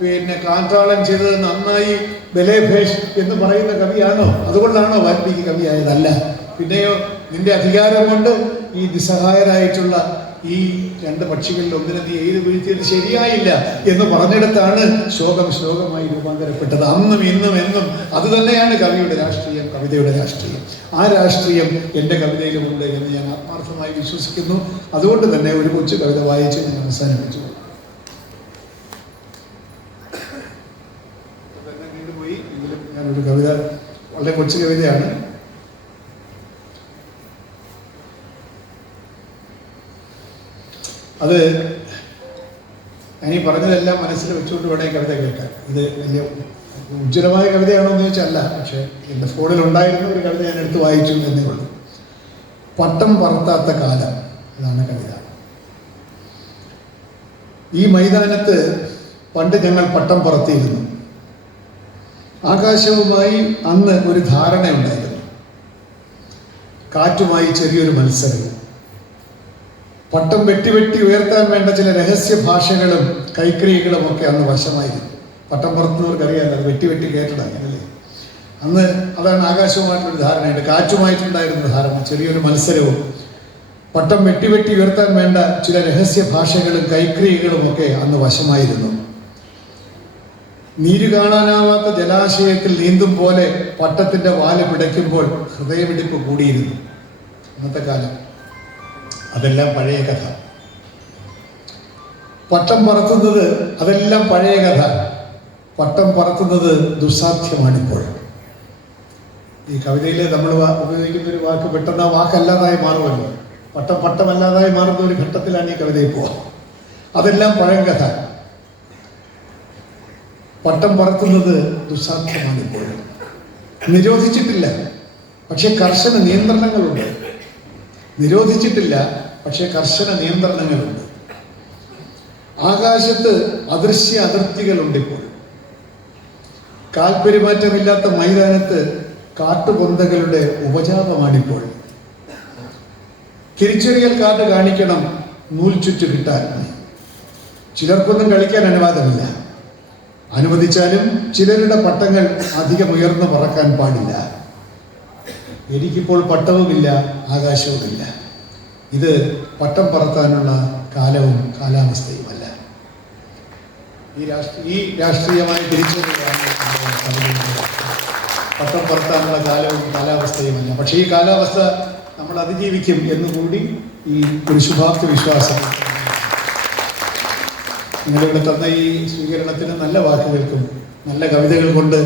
S1: പിന്നെ കാന്താളം ചെയ്തത് നന്നായി ബലേഭേഷ് എന്ന് പറയുന്ന കവിയാണോ? അതുകൊണ്ടാണോ വാൽമീകി കവിയായതല്ല? പിന്നെയോ നിന്റെ അധികാരം കൊണ്ട് ഈ നിസ്സഹായരായിട്ടുള്ള ഈ രണ്ട് പക്ഷികളിൽ ഒന്നിനെ നീ എഴുതി വീഴ്ത്തിയത് ശരിയായില്ല എന്ന് പറഞ്ഞിടത്താണ് ശോകം ശ്ലോകമായി രൂപാന്തരപ്പെട്ടത്. അന്നും ഇന്നും എന്നും അത് തന്നെയാണ് കവിയുടെ രാഷ്ട്രീയം കവിതയുടെ രാഷ്ട്രീയം. ആ രാഷ്ട്രീയം എന്റെ കവിതയിലുമുണ്ട് എന്ന് ഞാൻ ആത്മാർത്ഥമായി വിശ്വസിക്കുന്നു. അതുകൊണ്ട് തന്നെ ഒരു കൊച്ചു കവിത വായിച്ച് ഞാൻ അവസാനിപ്പിച്ചു. കവിത വളരെ കൊച്ചു കവിതയാണ്. അത് ഞാനീ പറഞ്ഞതെല്ലാം മനസ്സിൽ വെച്ചുകൊണ്ട് വേണേ കവിത കേൾക്കാൻ. ഇത് വലിയ ഉജ്ജ്വലമായ കവിതയാണോ എന്ന് ചോദിച്ചല്ല പക്ഷേ എന്റെ ഫോണിൽ ഉണ്ടായിരുന്ന ഒരു കവിത ഞാൻ എടുത്ത് വായിച്ചു എന്നേ ഉള്ളൂ. പട്ടം പറത്താത്ത കാലം എന്നാണ് കവിത. ഈ മൈതാനത്ത് പണ്ട് ഞങ്ങൾ പട്ടം പറത്തിയിരുന്നു. ആകാശവുമായി അന്ന് ഒരു ധാരണയുണ്ടായിരുന്നു. കാറ്റുമായി ചെറിയൊരു മത്സരം. പട്ടം വെട്ടി വെട്ടി ഉയർത്താൻ വേണ്ട ചില രഹസ്യ ഭാഷകളും കൈക്രിയകളും ഒക്കെ അന്ന് വശമായിരുന്നു. പട്ടം പറത്തുന്നവർക്ക് അറിയാമല്ലോ അത് വെട്ടി വെട്ടി കയറ്റണം അങ്ങനല്ലേ? അന്ന് അതാണ് ആകാശവുമായിട്ടൊരു ധാരണയുണ്ട്. കാറ്റുമായിട്ടുണ്ടായിരുന്ന ധാരണ ചെറിയൊരു മത്സരവും. പട്ടം വെട്ടി വെട്ടി ഉയർത്താൻ വേണ്ട ചില രഹസ്യ ഭാഷകളും കൈക്രിയകളും ഒക്കെ അന്ന് വശമായിരുന്നു. നീര് കാണാനാവാത്ത ജലാശയത്തിൽ നീന്തും പോലെ പട്ടത്തിന്റെ വാൽ പിടയ്ക്കുമ്പോൾ ഹൃദയമിടിപ്പ് കൂടിയിരുന്നു. അന്നത്തെ കാലം. അതെല്ലാം പഴയ കഥ. പട്ടം പറത്തുന്നത് അതെല്ലാം പഴയ കഥ. പട്ടം പറത്തുന്നത് ദുസ്സാധ്യമാണിപ്പോൾ. ഈ കവിതയിൽ നമ്മൾ ഉപയോഗിക്കുന്ന ഒരു വാക്ക് പെട്ടെന്ന് ആ വാക്കല്ലാതായി മാറുമല്ലോ. പട്ടം പട്ടമല്ലാതായി മാറുന്ന ഒരു ഘട്ടത്തിലാണ് ഈ കവിതയിൽ പോവാം അതെല്ലാം പഴയ കഥ. പട്ടം പറത്തുന്നത് ദുസ്സാധ്യമാണിപ്പോൾ. നിരോധിച്ചിട്ടില്ല. പക്ഷെ കർശന നിയന്ത്രണങ്ങളുണ്ട്. നിരോധിച്ചിട്ടില്ല. പക്ഷെ കർശന നിയന്ത്രണങ്ങളുണ്ട്. ആകാശത്ത് അദൃശ്യ അതിർത്തികളുണ്ട് ഇപ്പോൾ. കാൽപെരുമാറ്റമില്ലാത്ത മൈതാനത്ത് കാട്ടുപൊന്തകളുടെ ഉപജാപമാണിപ്പോൾ. തിരിച്ചറിയൽ കാർഡ് കാണിക്കണം നൂൽ ചുറ്റു കിട്ടാൻ. ചിലർക്കൊന്നും കളിക്കാൻ അനുവാദമില്ല. അനുവദിച്ചാലും ചിലരുടെ പട്ടങ്ങൾ അധികം ഉയർന്നു പറക്കാൻ പാടില്ല. എനിക്കിപ്പോൾ പട്ടവുമില്ല ആകാശവുമില്ല. ഇത് പട്ടം പറത്താനുള്ള കാലവും കാലാവസ്ഥയുമല്ല. ഈ രാഷ്ട്രീയ ഈ രാഷ്ട്രീയമായി തിരിച്ചറിയാണ് നമ്മുടെ പട്ടം പറത്താനുള്ള കാലവും കാലാവസ്ഥയുമല്ല. പക്ഷേ ഈ കാലാവസ്ഥ നമ്മൾ അതിജീവിക്കും എന്നുകൂടി ഈ ഒരു ശുഭാപ്തി വിശ്വാസം. നിങ്ങളിവിടെ തന്ന ഈ സ്വീകരണത്തിന് നല്ല വാക്കുകൾക്കും നല്ല കവിതകൾ കൊണ്ട്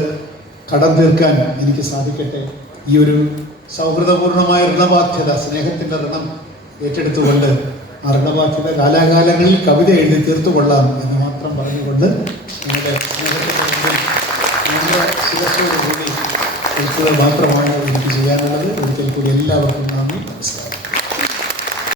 S1: കടം തീർക്കാൻ എനിക്ക് സാധിക്കട്ടെ. ഈ ഒരു സൗഹൃദപൂർണമായ ഋണബാധ്യത സ്നേഹത്തിന്റെ ഋണം ഏറ്റെടുത്തുകൊണ്ട് മരണബാധിത കാലാകാലങ്ങളിൽ കവിത എഴുതി തീർത്തു കൊള്ളാം എന്ന് മാത്രം പറഞ്ഞുകൊണ്ട് നമ്മുടെ മാത്രമാണ് എനിക്ക് ചെയ്യാനുള്ളത്. ഒരിക്കൽ കൂടി എല്ലാവർക്കും നന്ദി നമസ്കാരം.